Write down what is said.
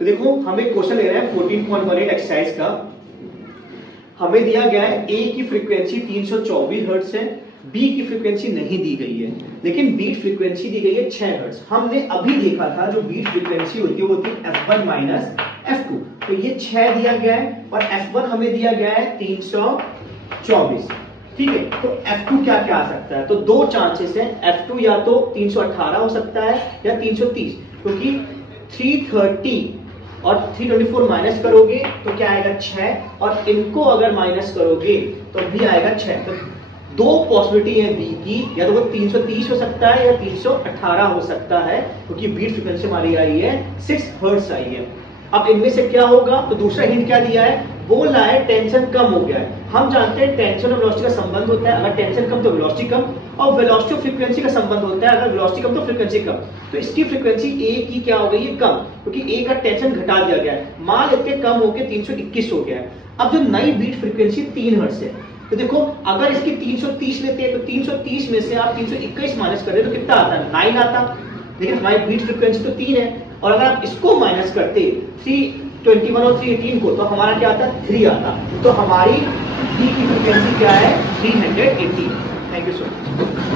तो देखो हमें क्वेश्चन ले रहा है 14.18 एक्सरसाइज का। हमें दिया गया है ए की फ्रीक्वेंसी 324 हर्ट्ज है, बी की फ्रीक्वेंसी नहीं दी गई है, लेकिन बीट फ्रीक्वेंसी दी गई है 6 हर्ट्ज। हमने अभी देखा था जो बीट फ्रीक्वेंसी होती है वो होती है f1 माइनस f2, तो ये 6 दिया गया है और f1 हमें दिया गया है 324। ठीक है, तो f2 क्या क्या आ सकता है? तो दो चांसेस हैं, f2 या तो 318 हो सकता है या 330, क्योंकि 330 और 324 माइनस करोगे तो क्या आएगा 6, और इनको अगर माइनस करोगे तो भी आएगा 6। तो दो पॉसिबिलिटी है बी की, या तो वो 330 हो सकता है या 318 हो सकता है, क्योंकि बीट फ्रीक्वेंसी हमारी आई है 6 हर्ट्ज आई है। अब इनमें से क्या होगा? तो दूसरा हिंट क्या दिया है? बोल रहा है टेंशन कम हो गया है। हम जानते हैं टेंशन और वेलोसिटी का संबंध होता है, अगर टेंशन कम तो वेलोसिटी कम, और वेलोसिटी और फ्रीक्वेंसी का संबंध होता है, अगर वेलोसिटी कम तो फ्रीक्वेंसी कम। तो इसकी फ्रीक्वेंसी ए की क्या हो गई है? कम, क्योंकि ए का टेंशन घटा दिया गया है। मान लेते हैं कम होकर 321 हो गया है। अब जो नई बीट फ्रीक्वेंसी 3 हर्ट्ज है, तो देखो अगर इसकी 330 लेते हैं तो 330 में से आप 321 माइनस कर रहे तो कितना आता है? 9 आता, लेकिन हमारी बीट फ्रीक्वेंसी तो 3 है, और अगर आप इसको माइनस करते 321 और 318 को, तो हमारा क्या आता? 3 आता। तो हमारी बी की फ्रीक्वेंसी क्या है? 380। Thank you so much.